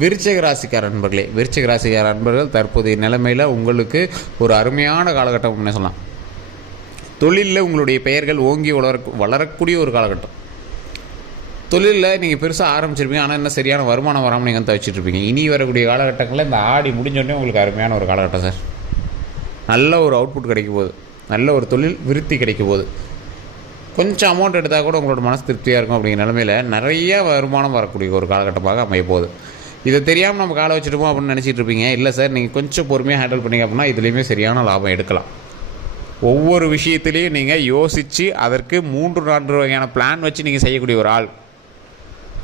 விருச்சக ராசிக்கார நண்பர்களே விருச்சக ராசிக்கார நண்பர்கள் தற்போதைய நிலைமையில் உங்களுக்கு ஒரு அருமையான காலகட்டம் என்ன சொல்லலாம். தொழிலில் உங்களுடைய பெயர்கள் ஓங்கி வளர வளரக்கூடிய ஒரு காலகட்டம். தொழிலில் நீங்கள் பெருசாக ஆரம்பிச்சிருப்பீங்க ஆனால் என்ன சரியான வருமானம் வராமல் நீங்கள் வந்து தவிச்சிட்டு இருப்பீங்க. இனி வரக்கூடிய காலகட்டங்களில் இந்த ஆடி முடிஞ்சோடனே உங்களுக்கு அருமையான ஒரு காலகட்டம் சார். நல்ல ஒரு அவுட்புட் கிடைக்க போகுது. நல்ல ஒரு தொழில் விருத்தி கிடைக்க போகுது. கொஞ்சம் அமௌண்ட் எடுத்தால் கூட உங்களோட மனசு திருப்தியாக இருக்கும் அப்படிங்கிற நிலமையில் நிறைய வருமானம் வரக்கூடிய ஒரு காலகட்டமாக அமைய போகுது. இதை தெரியாமல் நம்ம காலை வச்சுட்டுமோ அப்படின்னு நினச்சிட்டு இருப்பீங்க. இல்லை சார் நீங்கள் கொஞ்சம் பொறுமையாக ஹேண்டில் பண்ணீங்க அப்படின்னா இதுலேயுமே சரியான லாபம் எடுக்கலாம். ஒவ்வொரு விஷயத்துலேயும் நீங்கள் யோசித்து அதற்கு மூன்று நான்கு வகையான பிளான் வச்சு நீங்கள் செய்யக்கூடிய ஒரு ஆள்.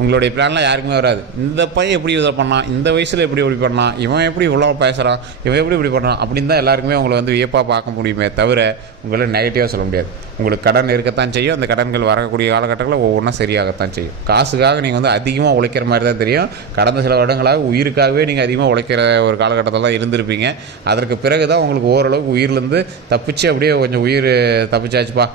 உங்களுடைய பிளான்லாம் யாருக்குமே வராது. இந்த பையன் எப்படி இதை பண்ணான்? இந்த வயசில் எப்படி இப்படி பண்ணான்? இவன் எப்படி இவ்வளோ பேசுகிறான் இவன் எப்படி இப்படி பண்ணுறான் அப்படின்னு தான் எல்லாருக்குமே உங்களை வந்து வியப்பாக பார்க்க முடியுமே தவிர உங்களை நெகட்டிவாக சொல்ல முடியாது. உங்களுக்கு கடன் இருக்கத்தான் செய்யும். அந்த கடன்கள் வரக்கூடிய காலகட்டங்களில் ஒவ்வொன்றா சரியாகத்தான் செய்யும். காசுக்காக நீங்கள் வந்து அதிகமாக உழைக்கிற மாதிரி தான் தெரியும். கடந்த சில வருடங்களாக உயிருக்காகவே நீங்கள் அதிகமாக உழைக்கிற ஒரு காலகட்டத்தில் தான் இருந்திருப்பீங்க. அதற்கு பிறகு தான் உங்களுக்கு ஓரளவுக்கு உயிர்லேருந்து தப்பிச்சு அப்படியே கொஞ்சம் உயிர் தப்பிச்சாச்சுப்பா.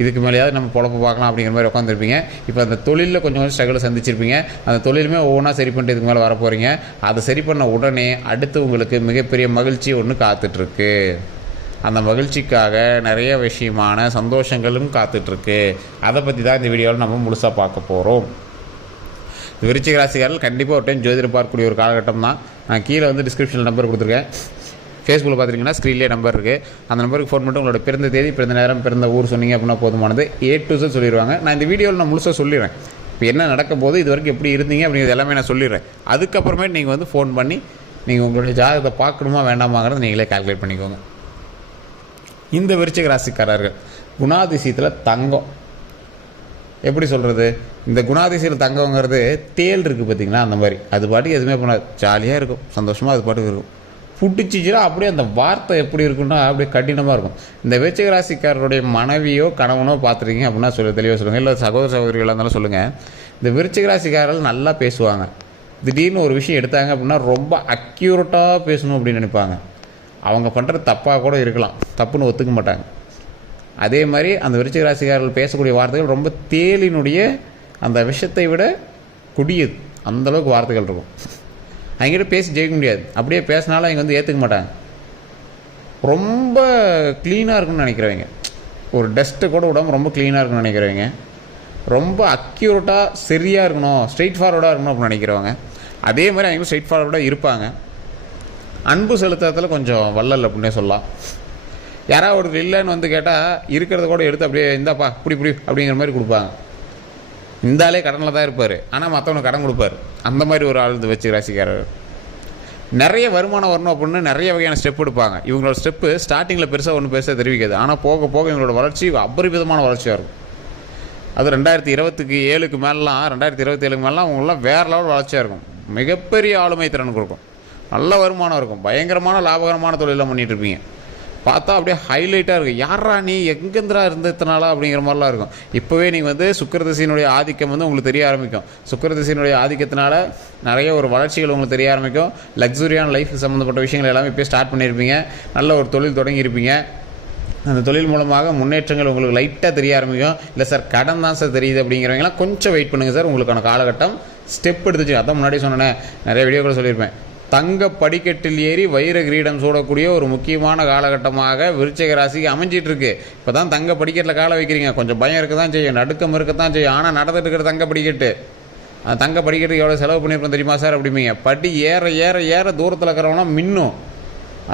இதுக்கு மேலேயாவது நம்ம பொழப்பு பார்க்கலாம் அப்படிங்கிற மாதிரி உட்காந்துருப்பீங்க. இப்போ அந்த தொழிலில் கொஞ்சம் கொஞ்சம் ஸ்ட்ரகிள் சந்திச்சிருப்பீங்க. அந்த தொழிலுமே ஒவ்வொன்றா சரி பண்ணிட்டு இதுக்கு மேலே வர போகிறீங்க அதை சரி பண்ண உடனே அடுத்து உங்களுக்கு மிகப்பெரிய மகிழ்ச்சி ஒன்று காத்துட்ருக்கு. அந்த மகிழ்ச்சிக்காக நிறைய விஷயமான சந்தோஷங்களும் காத்துட்ருக்கு. அதை பற்றி தான் இந்த வீடியோவில் நம்ம முழுசாக பார்க்க போகிறோம் விருச்சிக ராசிக்காரர்கள் கண்டிப்பாக ஒரு டைம் ஜோதிடர் பார்க்கக்கூடிய ஒரு காலகட்டம் தான். நான் கீழே வந்து டிஸ்கிரிப்ஷனில் நம்பர் கொடுத்துருக்கேன். ஃபேஸ்புக்கில் பார்த்துட்டிங்கன்னா ஸ்க்ரீன்லேயே நம்பர் இருக்குது அந்த நம்பருக்கு ஃபோன் பண்ணிட்டு உங்களோட பிறந்த தேதி பிறந்த நேரம் பிறந்த ஊர் சொன்னீங்க அப்படின்னா போதுமானது. ஏ டு சார் சொல்லிடுவாங்க நான் இந்த வீடியோவில் நான் முழுசாக சொல்லிடுறேன். இப்போ என்ன நடக்க போது இது வரைக்கும் எப்படி இருந்தீங்க அப்படிங்கிறது எல்லாமே நான் சொல்லிடுறேன். அதுக்கப்புறமே நீங்கள் வந்து ஃபோன் பண்ணி நீங்கள் உங்களுடைய ஜாதகத்தை பார்க்கணுமா வேண்டாமாங்கிறத நீங்களே கால்குலேட் பண்ணிக்கோங்க. இந்த விருச்சிக ராசிக்காரர்கள் குணாதிசயத்தில் தங்கம். எப்படி சொல்கிறது இந்த குணாதிசயில் தங்கங்கிறது தேல் இருக்குது பார்த்தீங்கன்னா அந்த மாதிரி. அது பாட்டுக்கு எதுவுமே பண்ணாது. ஜாலியாக இருக்கும். சந்தோஷமாக அது பாட்டுக்கு இருக்கும். புட்டிச்சிச்சுன்னா அப்படியே அந்த வார்த்தை எப்படி இருக்குன்னா அப்படியே கடினமாக இருக்கும். இந்த விருச்சிக ராசிக்காரருடைய மனைவியோ கணவனோ பார்த்துருக்கீங்க அப்படின்னா சொல்ல தெளிவாக சொல்லுங்கள் இல்லை சகோதர சகோதரிகளாக இருந்தாலும் சொல்லுங்கள் இந்த விருச்சிக ராசிக்காரர்கள் நல்லா பேசுவாங்க. திடீர்னு ஒரு விஷயம் எடுத்தாங்க அப்படின்னா ரொம்ப அக்யூரட்டாக பேசணும் அப்படின்னு நினைப்பாங்க. அவங்க பண்ணுறது தப்பாக கூட இருக்கலாம். தப்புன்னு ஒத்துக்க மாட்டாங்க. அதே மாதிரி அந்த விருச்சிக ராசிக்காரர்கள் பேசக்கூடிய வார்த்தைகள் ரொம்ப தேலினுடைய அந்த விஷத்தை விட குடியது. அந்தளவுக்கு வார்த்தைகள் இருக்கும். அவங்ககிட்ட பேசி ஜெயிக்க முடியாது. அப்படியே பேசினாலும் அவங்க வந்து ஏற்றுக்க மாட்டாங்க. ரொம்ப க்ளீனாக இருக்கும்னு நினைக்கிறவங்க. ஒரு டஸ்ட்டு கூட விடாமல் ரொம்ப க்ளீனாக இருக்கும்னு நினைக்கிறவங்க. ரொம்ப அக்யூரட்டாக சரியாக இருக்கணும் ஸ்ட்ரெயிட் ஃபார்வர்டாக இருக்கணும் அப்படின்னு நினைக்கிறவங்க. அதே மாதிரி அவங்க ஸ்ட்ரெயிட் ஃபார்வர்டாக இருப்பாங்க. அன்பு செலுத்துறதுல கொஞ்சம் வள்ளல் அப்படின்னே சொல்லலாம். யாராவது ஒருத்தர் இல்லைன்னு வந்து கேட்டால் இருக்கிறத கூட எடுத்து அப்படியே இந்தாப்பா இப்படி இப்படி அப்படிங்கிற மாதிரி கொடுப்பாங்க. இந்த ஆளே கடனில் தான் இருப்பார். ஆனால் மற்றவனுக்கு கடன் கொடுப்பார். அந்த மாதிரி ஒரு ஆள் வச்சு ராசிக்காரர். நிறைய வருமானம் வரணும் அப்படின்னு நிறைய வகையான ஸ்டெப் எடுப்பாங்க. இவங்களோட ஸ்டெப்பு ஸ்டார்டிங்கில் பெருசாக ஒன்றும் பெருசாக தெரிவிக்காது. ஆனால் போக போக இவங்களோட வளர்ச்சி அபரிமிதமான வளர்ச்சியாக இருக்கும். அது ரெண்டாயிரத்தி இருபத்துக்கு ஏழுக்கு மேலாம் ரெண்டாயிரத்தி இருபத்தி ஏழுக்கு மேலாம் அவங்களாம் வேறு லெவல் வளர்ச்சியாக இருக்கும். மிகப்பெரிய ஆளுமை திறன் கொடுக்கும். நல்ல வருமானம் இருக்கும். பயங்கரமான லாபகரமான தொழிலாம் பண்ணிகிட்ருப்பீங்க இருப்பீங்க. பார்த்தா அப்படியே ஹைலைட்டாக இருக்கும் யாரா நீ? எங்கேந்திரா இருந்ததுனால அப்படிங்கிற மாதிரிலாம் இருக்கும். இப்போவே நீங்கள் வந்து சுக்கரதிசையினுடைய ஆதிக்கம் வந்து உங்களுக்கு தெரிய ஆரம்பிக்கும். சுக்கரதிசையினுடைய ஆதிக்கத்தினால நிறைய ஒரு வளர்ச்சிகள் உங்களுக்கு தெரிய ஆரம்பிக்கும். லக்ஸுரியான லைஃப் சம்மந்தப்பட்ட விஷயங்கள் எல்லாமே இப்போ ஸ்டார்ட் பண்ணியிருப்பீங்க. நல்ல ஒரு தொழில் தொடங்கியிருப்பீங்க. அந்த தொழில் மூலமாக முன்னேற்றங்கள் உங்களுக்கு லைட்டாக தெரிய ஆரம்பிக்கும். இல்லை சார் கடன் தான் சார் தெரியுது அப்படிங்கிறவங்களாம் கொஞ்சம் வெயிட் பண்ணுங்கள் சார் உங்களுக்கான காலகட்டம் ஸ்டெப் எடுத்துச்சு. அதான் முன்னாடி சொன்னேன். நிறைய வீடியோக்கள் சொல்லியிருப்பேன். தங்க படிக்கட்டில் ஏறி வைர கிரீடம் சூடக்கூடிய ஒரு முக்கியமான காலகட்டமாக விருச்சிக ராசிக்கு அமைஞ்சிட்டு இருக்கு இப்போ தான் தங்க படிக்கட்டில் காலை வைக்கிறீங்க. கொஞ்சம் பயம் இருக்க தான் செய்யும். நடுக்கம் இருக்க தான் செய்யும். ஆனால் நடந்துட்டு இருக்கிற தங்க படிக்கட்டு. தங்க படிக்கட்டுக்கு எவ்வளோ செலவு பண்ணியிருப்போம் தெரியுமா சார்? அப்படிம்பீங்க. படி ஏற ஏற ஏற தூரத்தில் இருக்கிறவனா மின்னும்.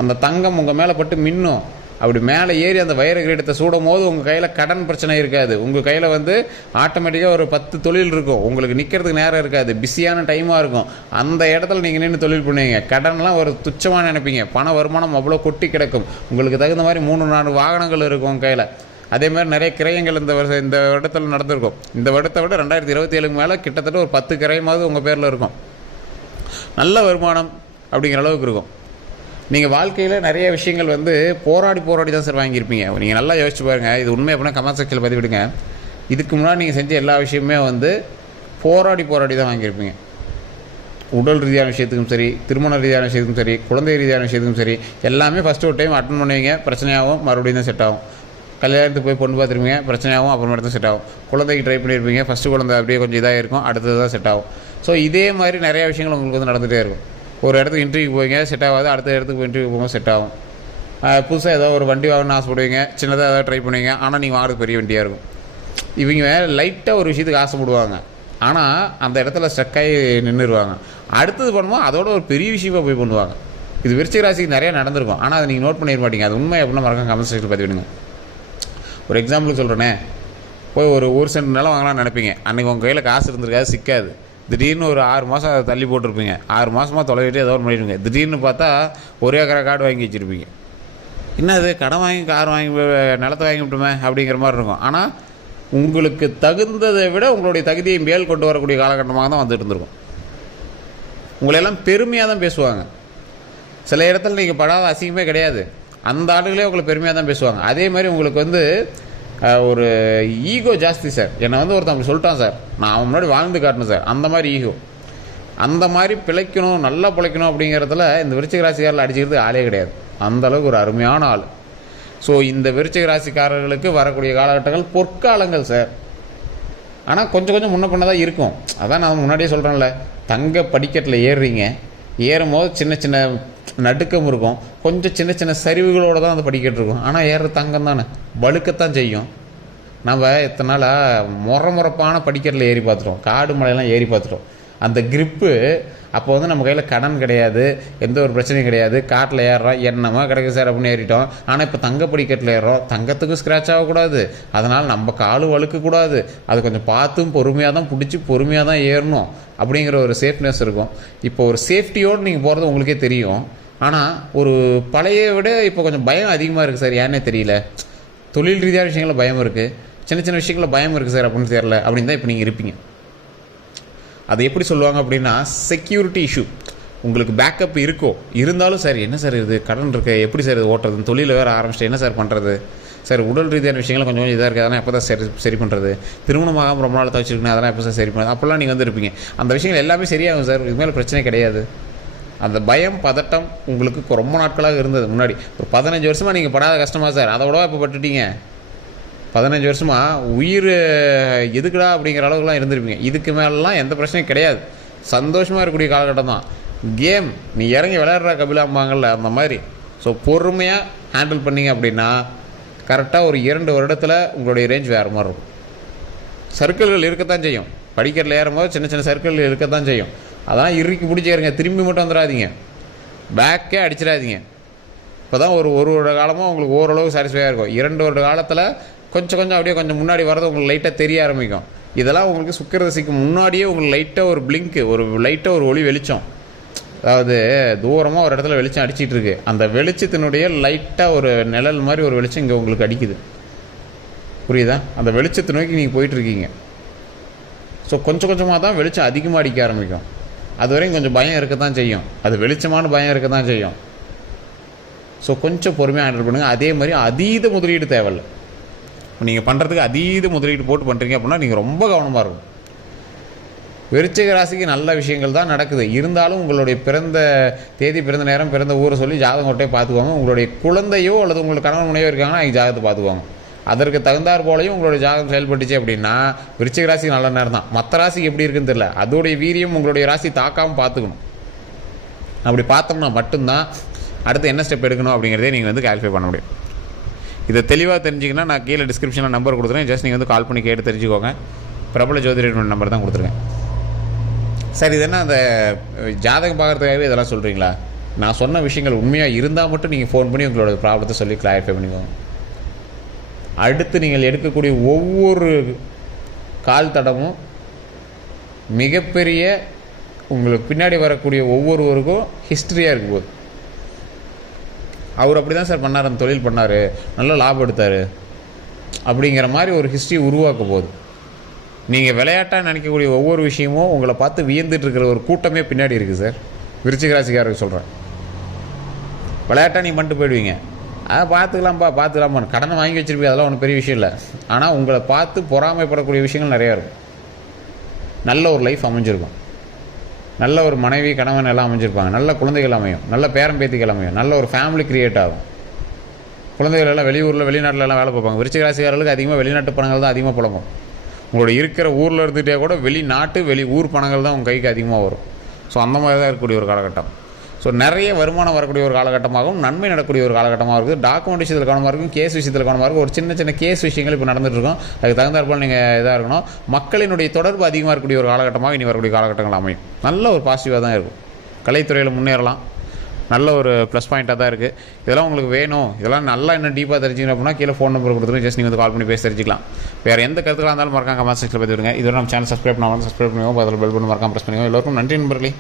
அந்த தங்கம் உங்கள் மேலே பட்டு மின்னும். அப்படி மேலே ஏறி அந்த வைர கிரீடத்தை சூடும் போது உங்கள் கையில் கடன் பிரச்சனை இருக்காது. உங்கள் கையில் வந்து ஆட்டோமேட்டிக்காக ஒரு பத்து தொழில் இருக்கும். உங்களுக்கு நிற்கிறதுக்கு நேரம் இருக்காது. பிஸியான டைமாக இருக்கும். அந்த இடத்துல நீங்கள் நின்று தொழில் பண்ணுவீங்க. கடன்லாம் ஒரு துச்சமாக நினைப்பீங்க. பண வருமானம் அவ்வளோ கொட்டி கிடக்கும். உங்களுக்கு தகுந்த மாதிரி மூணு நாலு வாகனங்கள் இருக்கும் உங்கள் கையில். அதே மாதிரி நிறைய கிரயங்கள் இந்த வருஷம் இந்த வருடத்தில் நடந்திருக்கும். இந்த வருடத்தை விட ரெண்டாயிரத்தி இருபத்தி ஏழுக்கு மேலே கிட்டத்தட்ட ஒரு பத்து கிரயமாவது உங்கள் பேரில் இருக்கும். நல்ல வருமானம் அப்படிங்கிற அளவுக்கு இருக்கும். நீங்கள் வாழ்க்கையில் நிறைய விஷயங்கள் வந்து போராடி போராடி தான் சார் வாங்கியிருப்பீங்க. நீங்கள் நல்லா யோசிச்சு பாருங்கள் இது உண்மை அப்படின்னா கமெண்ட் செக்ஷனில் பதிவிடுங்க. இதுக்கு முன்னாடி நீங்கள் செஞ்ச எல்லா விஷயமுமே வந்து போராடி போராடி தான் வாங்கியிருப்பீங்க. உடல் ரீதியான விஷயத்துக்கும் சரி திருமண ரீதியான விஷயத்துக்கும் சரி குழந்தை ரீதியான விஷயத்துக்கும் சரி எல்லாமே ஃபஸ்ட்டு ஒரு டைம் அட்டன் பண்ணுவீங்க. பிரச்சனையாகவும் மறுபடியும் தான் செட் ஆகும். கல்யாணத்துக்கு போய் பொண்ணு பார்த்துருப்பீங்க. பிரச்சனையாகவும் அப்புறமேட்டு தான் செட் ஆகும். குழந்தைக்கு ட்ரை பண்ணியிருப்பீங்க. ஃபஸ்ட்டு குழந்தை அப்படியே கொஞ்சம் இதாக இருக்கும். அடுத்தது தான் செட் ஆகும். ஸோ இதே மாதிரி நிறையா விஷயங்கள் உங்களுக்கு வந்து நடந்துகிட்டே இருக்கும். ஒரு இடத்துக்கு இன்டர்வியூ போவீங்க செட் ஆகாது அடுத்த இடத்துக்கு இன்டர்வியூ போகும்போது செட் ஆகும். புதுசாக ஏதோ ஒரு வண்டி வாங்கணும்னு ஆசைப்படுவீங்க சின்னதாக ஏதாவது ட்ரை பண்ணுவீங்க ஆனால் நீங்கள் வாங்குறது பெரிய வண்டியாக இருக்கும். இவங்க லைட்டாக ஒரு விஷயத்துக்கு ஆசைப்படுவாங்க ஆனால் அந்த இடத்துல ஸ்ட்ரக்காகி நின்றுருவாங்க அடுத்தது பண்ணுவோம் அதோட ஒரு பெரிய விஷயமா போய் பண்ணுவாங்க. இது விருச்சிக ராசிக்கு நிறையா நடந்திருக்கும். ஆனால் அதை நீங்கள் நோட் பண்ணிட மாட்டீங்க. அது உண்மை அப்படின்னா மறக்காம கமெண்ட் செக்ஷன் பார்த்துவிடுங்க ஒரு எக்ஸாம்பிளுக்கு சொல்கிறேனே போய் ஒரு ஒரு சென்ட் நிலம் வாங்கலாம்னு நினைப்பீங்க. அன்றைக்கி உங்கள் கையில் காசு இருந்திருக்காது சிக்காது. திடீர்னு ஒரு ஆறு மாதம் அதை தள்ளி போட்டிருப்பீங்க. ஆறு மாதமாக தொலைவிட்டு ஏதோ ஒன்று பண்ணிடுவீங்க திடீர்னு பார்த்தா ஒரு ஏக்கரை காடு வாங்கி வச்சுருப்பீங்க. என்னது கடன் வாங்கி கார் வாங்கி நிலத்தை வாங்கி விட்டுமே அப்படிங்கிற மாதிரி இருக்கும். ஆனால் உங்களுக்கு தகுந்ததை விட உங்களுடைய தகுதியை மேல் கொண்டு வரக்கூடிய காலகட்டமாக தான் வந்துட்டு இருந்திருக்கும். உங்களையெல்லாம் பெருமையாக தான் பேசுவாங்க. சில இடத்துல நீங்கள் படாத அசிங்கமே கிடையாது. அந்த ஆளுகளே உங்களை பெருமையாக தான் பேசுவாங்க. அதே மாதிரி உங்களுக்கு வந்து ஒரு ஈகோ ஜாஸ்தி சார். என்னை வந்து ஒருத்தன் அப்படி சொல்லிட்டான் சார். நான் அவன் முன்னாடி வாழ்ந்து காட்டணும் சார். அந்த மாதிரி ஈகோ. அந்த மாதிரி பிழைக்கணும் நல்லா பிழைக்கணும் அப்படிங்கிறதுல இந்த விருச்சிக ராசிக்காரில் அடிச்சுக்கிறது ஆளே கிடையாது. அந்தளவுக்கு ஒரு அருமையான ஆள். ஸோ இந்த விருச்சிக ராசிக்காரர்களுக்கு வரக்கூடிய காலகட்டங்கள் பொற்காலங்கள் சார். ஆனால் கொஞ்சம் கொஞ்சம் முன்ன பண்ண தான் இருக்கும். அதான் நான் முன்னாடியே சொல்கிறேன்ல தங்க படிக்கட்டில் ஏறுறீங்க. ஏறும் போது சின்ன சின்ன நடுக்கம் இருக்கும் கொஞ்சம் சின்ன சின்ன சரிவுகளோடு தான் அந்த படிக்கிட்டு இருக்கும். ஆனால் ஏற தங்கம் தானே. வழுக்கத்தான் செய்யும். நம்ம இத்தனை நாளாக முறை முறப்பான படிக்கட்டில் ஏறி பார்த்துட்டோம். காடு மலையெல்லாம் ஏறி பார்த்துட்டோம். அந்த கிரிப்பு அப்போ வந்து நம்ம கையில் கடன் கிடையாது எந்த ஒரு பிரச்சனையும் கிடையாது. காட்டில் ஏறுறோம் என்னமா கிடைக்கும் சார் அப்படின்னு ஏறிட்டோம். ஆனால் இப்போ தங்க படிக்கட்டில் ஏறுறோம் தங்கத்துக்கும் ஸ்க்ராட்ச் ஆகக்கூடாது. அதனால் நம்ம காலு வழுக்கக்கூடாது. அது கொஞ்சம் பார்த்தும் பொறுமையாக தான் பிடிச்சி பொறுமையாக தான் ஏறணும் அப்படிங்கிற ஒரு சேஃப்னஸ் இருக்கும். இப்போ ஒரு சேஃப்டியோடு நீங்கள் போகிறது உங்களுக்கே தெரியும். ஆனால் ஒரு பழைய விட இப்போ கொஞ்சம் பயம் அதிகமாக இருக்குது சார். ஏன்னே தெரியல. தொழில் ரீதியான விஷயங்களில் பயம் இருக்குது சின்ன சின்ன விஷயங்களில் பயம் இருக்குது சார் அப்படின்னு தெரியல. அப்படின்னு தான் இப்போ நீங்கள் இருப்பீங்க. அது எப்படி சொல்லுவாங்க அப்படின்னா செக்யூரிட்டி இஷ்யூ உங்களுக்கு பேக்கப் இருக்கோ இருந்தாலும் சார் என்ன சார் இது? கடன் இருக்கு எப்படி சார் இது ஓட்டுறது? தொழில் வேறு ஆரம்பிச்சிட்டு என்ன சார் பண்ணுறது சார் உடல் ரீதியான விஷயங்கள் கொஞ்சம் இதாக இருக்குது அதெல்லாம் எப்போ தான் சரி சரி பண்ணுறது திருமணமாகாமல் ரொம்ப நாள் தவச்சிருக்கணும் அதெல்லாம் எப்போ சார் சரி பண்ணுறது அப்போல்லாம் நீங்கள் வந்து இருப்பீங்க அந்த விஷயங்கள் எல்லாமே சரியாகும் சார் இது மேலே பிரச்சனை கிடையாது. அந்த பயம் பதட்டம் உங்களுக்கு ரொம்ப நாட்களாக இருந்தது முன்னாடி. ஒரு பதினஞ்சு வருஷமாக நீங்கள் படாத கஷ்டமாக சார் அதை இப்போ பட்டுட்டீங்க? பதினஞ்சு வருஷமாக உயிர் எதுக்குடா அப்படிங்கிற அளவுக்குலாம் இருந்திருப்பீங்க. இதுக்கு மேலெலாம் எந்த பிரச்சனையும் கிடையாது. சந்தோஷமாக இருக்கக்கூடிய காலகட்டம் தான். கேம் நீ இறங்கி விளையாடுற கபிலாம்பாங்கள்ல அந்த மாதிரி. ஸோ பொறுமையாக ஹேண்டில் பண்ணீங்க அப்படின்னா கரெக்டாக ஒரு இரண்டு வருடத்தில் உங்களுடைய ரேஞ்ச் வேறு மாதிரி இருக்கும். சர்க்கிள்கள் இருக்கத்தான் செய்யும். படிக்கட்டில் ஏறும்போது சின்ன சின்ன சர்க்கிள் இருக்கத்தான் செய்யும். அதான் இறுக்கி பிடிச்சி ஏறுங்க. திரும்பி மட்டும் வந்துடாதீங்க. பேக்கே அடிச்சிடாதீங்க. இப்போ தான் ஒரு ஒரு வருட காலமாக உங்களுக்கு ஓரளவு சாட்டிஸ்ஃபையாக இருக்கும். இரண்டு வருட காலத்தில் கொஞ்சம் கொஞ்சம் அப்படியே கொஞ்சம் முன்னாடி வரது உங்களுக்கு லைட்டாக தெரிய ஆரம்பிக்கும். இதெல்லாம் உங்களுக்கு சுக்கரதசிக்கு முன்னாடியே உங்களுக்கு லைட்டாக ஒரு பிளிங்க்கு ஒரு லைட்டாக ஒரு ஒளி வெளிச்சம். அதாவது தூரமாக ஒரு இடத்துல வெளிச்சம் அடிச்சிட்டு இருக்கு. அந்த வெளிச்சத்தினுடைய லைட்டாக ஒரு நிழல் மாதிரி ஒரு வெளிச்சம் இங்கே உங்களுக்கு அடிக்குது. புரியுதா? அந்த வெளிச்சத்தை நோக்கி நீங்கள் போயிட்டுருக்கீங்க ஸோ கொஞ்சம் கொஞ்சமாக தான் வெளிச்சம் அதிகமாக அடிக்க ஆரம்பிக்கும். அது வரையும் கொஞ்சம் பயம் இருக்க தான் செய்யும். அது வெளிச்சமான பயம் இருக்க தான் செய்யும். ஸோ கொஞ்சம் பொறுமையாக ஹேண்டில் பண்ணுங்கள் அதே மாதிரி அதீத முதலீடு தேவையில்லை. நீங்கள் பண்ணுறதுக்கு அதீத முதலீடு போட்டு பண்ணுறீங்க அப்படின்னா நீங்கள் ரொம்ப கவனமாக இருக்கும் விருச்சிக ராசிக்கு நல்ல விஷயங்கள் தான் நடக்குது. இருந்தாலும் உங்களுடைய பிறந்த தேதி பிறந்த நேரம் பிறந்த ஊரை சொல்லி ஜாதகம் ஒட்டையே பார்த்துக்குவாங்க உங்களுடைய குழந்தையோ அல்லது உங்களுக்கு கணவன் முனையோ இருக்காங்கன்னா அவங்க ஜாதகத்தை பார்த்துக்குவாங்க அதற்கு தகுந்தாற் போலையும் உங்களுடைய ஜாதகம் செயல்பட்டுச்சு அப்படின்னா விருச்சிக ராசிக்கு நல்ல நேரம் தான். மற்ற ராசிக்கு எப்படி இருக்குன்னு தெரியல. அதோடைய வீரியம் உங்களுடைய ராசி தாக்காமல் பார்த்துக்கணும். அப்படி பார்த்தோம்னா மட்டும்தான் அடுத்து என்ன ஸ்டெப் எடுக்கணும் அப்படிங்கிறதே நீங்கள் வந்து கால்குலேட் பண்ண முடியும். இதை தெளிவாக தெரிஞ்சிங்கன்னா நான் கீழே டிஸ்கிரிப்ஷனில் நம்பர் கொடுத்துருக்கேன் ஜஸ்ட் நீங்கள் வந்து கால் பண்ணி கேட்டு தெரிஞ்சுக்கோங்க. பிரபல ஜோதிடர் நம்பர் தான் கொடுத்துருக்கேன். சார் இது என்ன அந்த ஜாதகம் பார்க்குறதுக்காகவே இதெல்லாம் சொல்கிறீங்களா நான் சொன்ன விஷயங்கள் உண்மையாக இருந்தால் மட்டும் நீங்கள் ஃபோன் பண்ணி உங்களோட ப்ராப்ளத்தை சொல்லி கிளாரிஃபை பண்ணிக்கோங்க. அடுத்து நீங்கள் எடுக்கக்கூடிய ஒவ்வொரு கால் தடமும் மிகப்பெரிய உங்களுக்கு பின்னாடி வரக்கூடிய ஒவ்வொருவருக்கும் ஹிஸ்ட்ரியாக இருக்கும் போது அவர் அப்படி தான் சார் பண்ணார் அந்த தொழில் பண்ணார். நல்ல லாபம் எடுத்தார். அப்படிங்கிற மாதிரி ஒரு ஹிஸ்ட்ரி உருவாக்க போகுது நீங்கள் விளையாட்டாக நினைக்கக்கூடிய ஒவ்வொரு விஷயமும் உங்களை பார்த்து வியந்துட்டு இருக்கிற ஒரு கூட்டமே பின்னாடி இருக்குது சார். விருச்சிகராசிக்காரருக்கு சொல்கிறேன் விளையாட்டாக நீ மட்டும் போயிடுவீங்க. அதை பார்த்துக்கலாம்ப்பா பார்த்துக்கலாம்ப்பா. கடனை வாங்கி வச்சிருப்பீங்க அதெல்லாம் ஒன்றும் பெரிய விஷயம் இல்லை. ஆனால் உங்களை பார்த்து பொறாமைப்படக்கூடிய விஷயங்கள் நிறையா இருக்கும். நல்ல ஒரு லைஃப் அமைஞ்சிருக்கும். நல்ல ஒரு மனைவி கணவன் எல்லாம் அமைஞ்சிருப்பாங்க. நல்ல குழந்தைகள் அமையும். நல்ல பேரன் பேத்திகள் அமையும். நல்ல ஒரு ஃபேமிலி கிரியேட் ஆகும். குழந்தைகள் எல்லாம் வெளியூரில் வெளிநாட்டில் எல்லாம் வேலை பார்ப்பாங்க. விருச்சிக ராசிக்காரர்களுக்கு அதிகமாக வெளிநாட்டு பணங்கள் தான் அதிகமாக புழங்கும். உங்களோட இருக்கிற ஊரில் இருந்துகிட்டே கூட வெளிநாட்டு வெளி ஊர் பணங்கள் தான் உங்கள் கைக்கு அதிகமாக வரும். ஸோ அந்த மாதிரி தான் இருக்கக்கூடிய ஒரு காலகட்டம். ஸோ நிறைய வருமானம் வரக்கூடிய ஒரு காலகட்டமாகவும் நன்மை நடக்கக்கூடிய ஒரு காலகட்டமாக இருக்குது. டாக்குமெண்ட் விஷயத்தில் கவனமாக இருக்கும் கேஸ் விஷயத்தில் கவனமாக இருக்கும் ஒரு சின்ன சின்ன கேஸ் விஷயங்கள் இப்போ நடந்துட்டு இருக்கும். அதுக்கு தகுந்தாற்போல் நீங்கள் இதாக இருக்கணும். மக்களினுடைய தொடர்பு அதிகமாக இருக்கக்கூடிய ஒரு காலகட்டமாக இனி வரக்கூடிய காலகட்டங்கள் அமையும். நல்ல ஒரு பாசிட்டிவாக தான் இருக்கும். கலைத்துறையில் முன்னேறலாம். நல்ல ஒரு ப்ளஸ் பாயிண்ட்டாக தான் இருக்குது இதெல்லாம் உங்களுக்கு வேணும். இதெல்லாம் நல்லா இன்னும் டீப்பாக தெரிஞ்சுக்கணும் அப்படின்னா கீழே ஃபோன் நம்பர் கொடுத்துருங்க. ஜஸ்ட் நீங்கள் வந்து கால் பண்ணி பேசி தெரிஞ்சிக்கலாம். வேறு எந்த கருத்துக்களாக இருந்தாலும் மறக்காம கமெண்ட் செக்ஷனில் பார்த்துருங்க இதுவரை நம்ம சேனல் சப்ஸ்கிரைப் பண்ணாமல் சப்ஸ்கிரைப் பண்ணுவோம் அதில் பெல் பண்ணி மறக்காம ப்ரெஸ் பண்ணுவோம் எல்லோருக்கும் நன்றி நண்பர்களே.